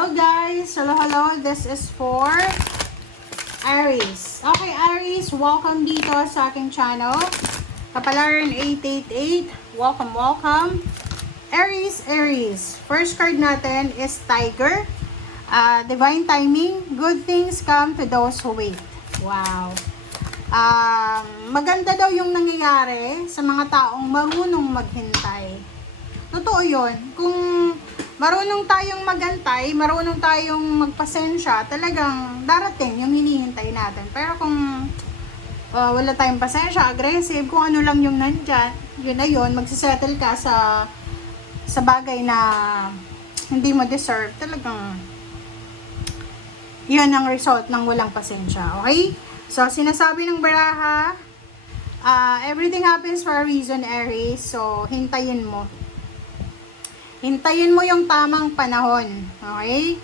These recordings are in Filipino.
Hello guys! Hello! This is for Aries. Okay Aries, welcome dito sa aking channel. Kapalaran 888, welcome. Aries. First card natin is Tiger. Divine timing, good things come to those who wait. Wow. Maganda daw yung nangyayari sa mga taong marunong maghintay. Totoo yun. Kung marunong tayong magantay, marunong tayong magpasensya, talagang darating yung hinihintay natin. Pero kung wala tayong pasensya, aggressive, kung ano lang yung nandyan, yun na yun, magsisettle ka sa bagay na hindi mo deserve, talagang yun ang result ng walang pasensya. Okay? So, sinasabi ng baraha, everything happens for a reason, Aries. So, hintayin mo. Hintayin mo yung tamang panahon. Okay?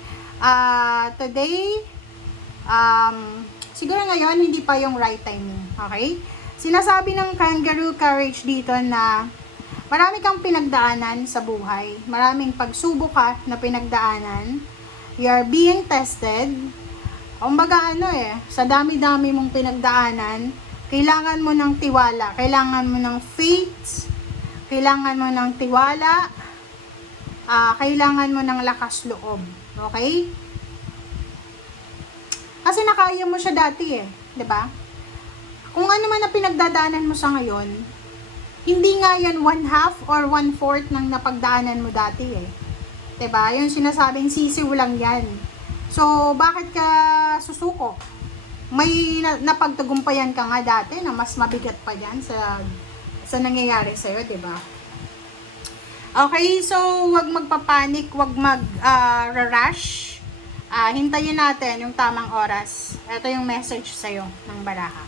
Today, siguro ngayon, hindi pa yung right timing. Okay? Sinasabi ng kangaroo courage dito na marami kang pinagdaanan sa buhay. Maraming pagsubok ka na pinagdaanan. You're being tested. Kumbaga sa dami-dami mong pinagdaanan, kailangan mo ng tiwala. Kailangan mo ng faith. Kailangan mo ng tiwala. Kailangan mo ng lakas loob. Okay? Kasi nakaya mo siya dati 'di ba? Kung ano man ang pinagdadaanan mo sa ngayon, hindi nga yan 1/2 or 1/4 ng napagdaanan mo dati 'Di ba? Yung sinasabing sisiw lang yan. So, bakit ka susuko? May napagtagumpayan ka nga dati na mas mabigat pa yan sa nangyayari sa'yo, 'di ba? Okay, so wag magpapanik, wag mag-rush. Hintayin natin yung tamang oras. Ito yung message sa'yo ng baraha.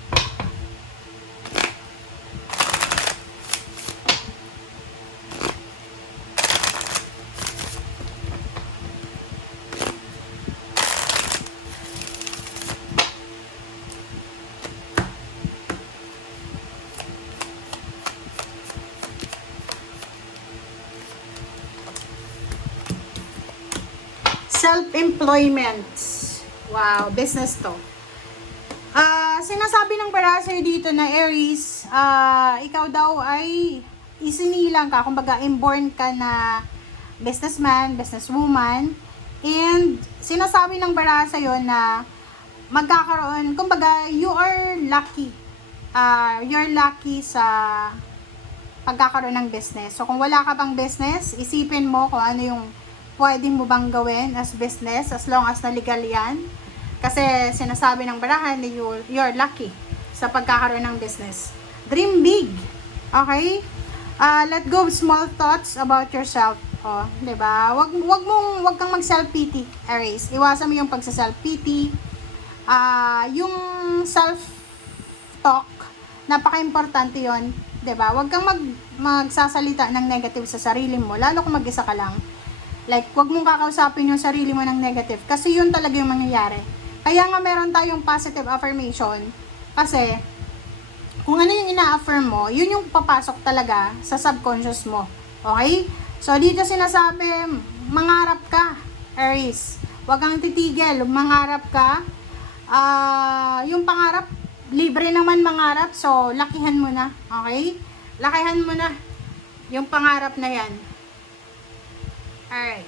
Self-employment. Wow, business to. Sinasabi ng baraha sa'yo dito na Aries, ikaw daw ay isinilang ka, kumbaga inborn ka na businessman, businesswoman, and sinasabi ng baraha sa'yo na magkakaroon, kumbaga you are lucky. You're lucky sa pagkakaroon ng business. So kung wala ka pang business, isipin mo kung ano yung pwede mo bang gawin as business as long as na legal yan. Kasi sinasabi ng baraha na you're lucky sa pagkakaroon ng business. Dream big. Okay? Let go of small thoughts about yourself. Diba? Wag kang mag-self-pity, Aries. Iwasan mo yung pagsa-self-pity. Yung self-talk, napaka-importante yon, diba? Wag kang magsasalita ng negative sa sarili mo, lalo kung mag-isa ka lang. Like, wag mong kakausapin yung sarili mo ng negative. Kasi yun talaga yung mangyayari. Kaya nga meron tayong positive affirmation. Kasi, kung ano yung ina-affirm mo, yun yung papasok talaga sa subconscious mo. Okay? So, dito sinasabi, mangarap ka, Aries. Wag kang titigil, mangarap ka. Yung pangarap, libre naman mangarap. So, lakihan mo na. Okay? Lakihan mo na yung pangarap na yan. Alright.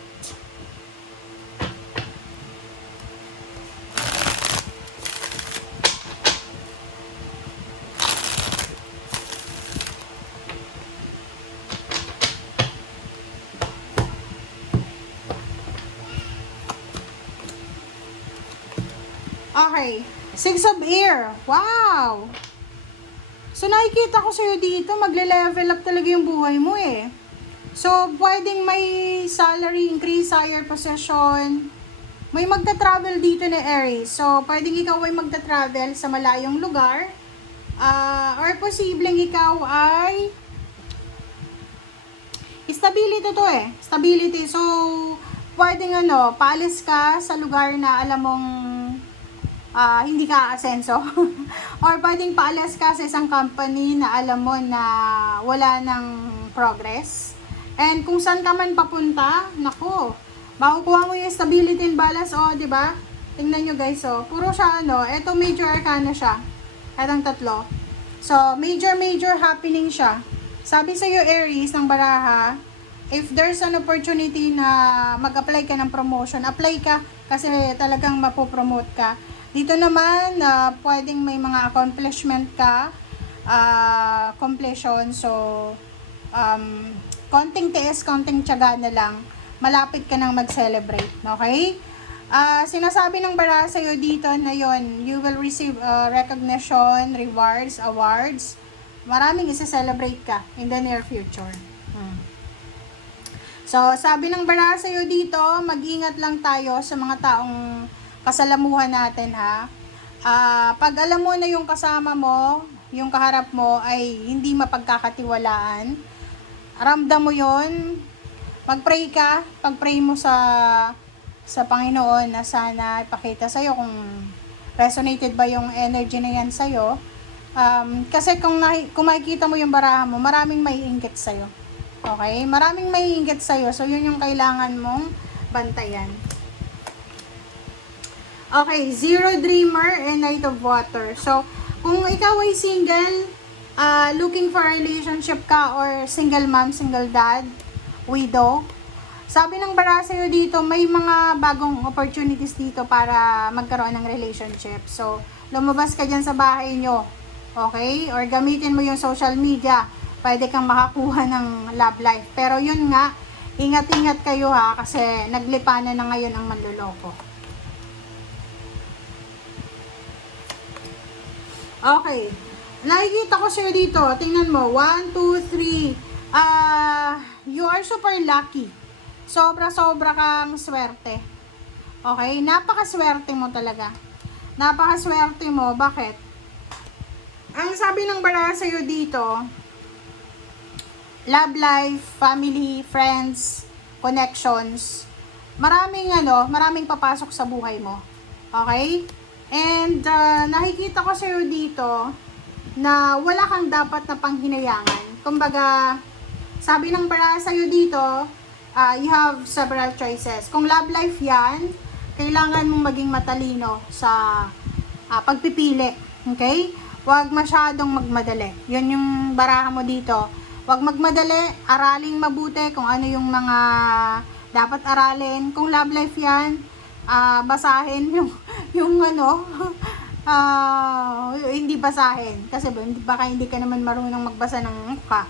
Okay. 6 of Air. Wow! So, nakikita ko sa'yo dito, magle-level up talaga yung buhay mo So, pwedeng may salary increase, higher position. May magta-travel dito na Aries. So, pwedeng ikaw ay magta-travel sa malayong lugar. Or posibleng ikaw ay stability to Stability. So, pwedeng paalis ka sa lugar na alam mong hindi ka asenso. Or pwedeng paalis ka sa isang company na alam mo na wala ng progress. And kung saan ka man papunta, nako, Makukuha mo yung stability and balance, oh, di ba? Tingnan nyo guys, oh. Puro siya, ano, ito major arcana siya. Etong tatlo. So, major happening siya. Sabi sa'yo, Aries, ng baraha, if there's an opportunity na mag-apply ka ng promotion, apply ka kasi talagang mapopromote ka. Dito naman, pwedeng may mga accomplishment ka, completion. So, konting tiis, konting tiyaga na lang, malapit ka nang mag-celebrate. Okay? Sinasabi ng baraha sa'yo dito na yon, you will receive recognition, rewards, awards. Maraming isa-celebrate ka in the near future. So, sabi ng baraha sa'yo dito, mag-ingat lang tayo sa mga taong kasalamuhan natin, ha. Pag alam mo na yung kasama mo, yung kaharap mo ay hindi mapagkakatiwalaan, ramdam mo yon, mag-pray ka, pag-pray mo sa Panginoon na sana ipakita sa'yo kung resonated ba yung energy na yan sa'yo. Kasi kung makikita mo yung baraha mo, maraming maiinggit sa'yo. Okay? Maraming maiinggit sa'yo. So, yun yung kailangan mong bantayan. Okay, Zero Dreamer and Knight of Water. So, kung ikaw ay single, looking for a relationship ka, or single mom, single dad, widow, sabi ng baraha sa'yo dito, may mga bagong opportunities dito para magkaroon ng relationship. So, lumabas ka dyan sa bahay nyo. Okay? Or gamitin mo yung social media. Pwede kang makakuha ng love life. Pero yun nga, ingat-ingat kayo ha, kasi naglipanan na ngayon ang manloloko. Okay. Nakikita ko sa'yo dito. Tingnan mo. 1, 2, 3. You are super lucky. Sobra-sobra kang swerte. Okay? Napakaswerte mo talaga. Napakaswerte mo. Bakit? Ang sabi ng baraha sa'yo dito, love life, family, friends, connections, maraming papasok sa buhay mo. Okay? And nakikita ko sa'yo dito na wala kang dapat na panghinayangan. Kumbaga, sabi ng baraha sa'yo dito, you have several choices. Kung love life yan, kailangan mong maging matalino sa pagpipili. Okay? Huwag masyadong magmadali. Yun yung baraha mo dito. Huwag magmadali, aralin mabuti kung ano yung mga dapat aralin. Kung love life yan, basahin yung hindi basahin. Kasi baka hindi ka naman marunong magbasa ng mukha.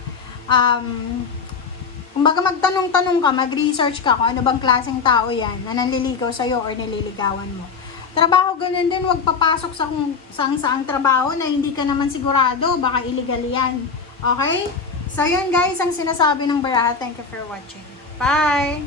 Kumbaga magtanong-tanong ka, mag-research ka kung ano bang klaseng tao yan na nanliligaw sa'yo or nililigawan mo. Trabaho, ganun din, huwag papasok sa kung saang trabaho na hindi ka naman sigurado, baka illegal yan. Okay? So, yun guys, ang sinasabi ng baraha. Thank you for watching. Bye!